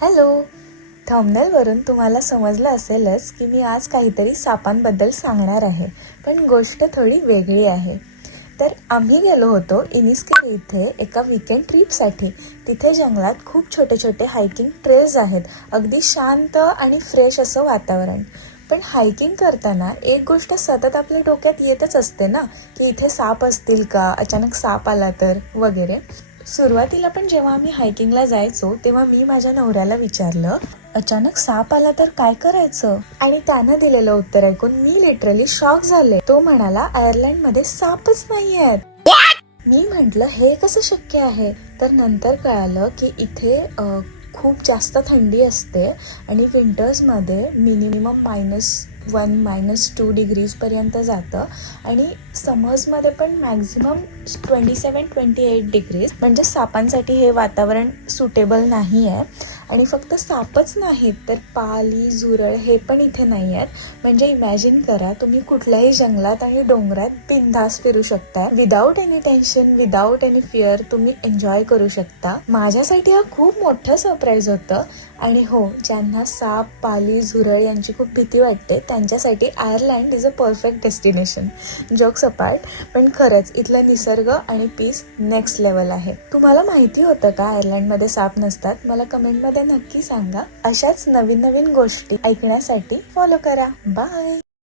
Hello. थंबनेलवरून तुम्हाला समजलं असेलच की मी आज काहीतरी सापांबद्दल सांगणार आहे, पण गोष्ट थोडी वेगळी आहे. तर आम्ही गेलो होतो इनिस्केरी इथे एका वीकेंड ट्रिपसाठी. तिथे जंगलात खूप छोटे छोटे हायकिंग ट्रेल्स आहेत. अगदी शांत आणि फ्रेश असं वातावरण. पण हायकिंग करताना एक गोष्ट सतत आपल्या डोक्यात येतच असते ना, की इथे साप असतील का, अचानक साप आला तर वगैरे. सुरुवातीला पण जेव्हा आम्ही हायकिंगला जायचो तेव्हा मी माझ्या नवऱ्याला विचारलं, अचानक साप आला तर काय करायचं? आणि त्यानं दिलेलं उत्तर ऐकून मी लिटरली शॉक झाले. तो म्हणाला, आयर्लंड मध्ये सापच नाहीयेत. मी म्हंटल हे कसं शक्य आहे? तर नंतर कळालं की इथे खूप जास्त थंडी असते आणि विंटर्समध्ये मिनिमम -1 -2 डिग्रीजपर्यंत जातं आणि समर्समध्ये पण मॅक्झिमम 27-28 डिग्रीज. म्हणजे सापांसाठी हे वातावरण सुटेबल नाही आहे. आणि फक्त सापच नाहीत तर पाली, झुरळ हे पण इथे नाही आहेत. म्हणजे इमॅजिन करा, तुम्ही कुठल्याही जंगलात आणि डोंगरात बिनधास्त फिरू शकता. Without any tension, without any fear तुम्ही एन्जॉय करू शकता. माझ्यासाठी हा खूप मोठं सरप्राईज होतं. आणि हो, ज्यांना साप, पाली, झुरळ यांची खूप भीती वाटते त्यांच्यासाठी Ireland is a perfect destination. Jokes apart, पण खरंच इथलं निसर्ग आणि पीस नेक्स्ट लेवल आहे. तुम्हाला माहिती होतं का आयर्लंडमध्ये साप नसतात? मला कमेंटमध्ये नक्की सांगा. अशाच नवीन नवीन गोष्टी ऐकण्यासाठी फॉलो करा. बाय.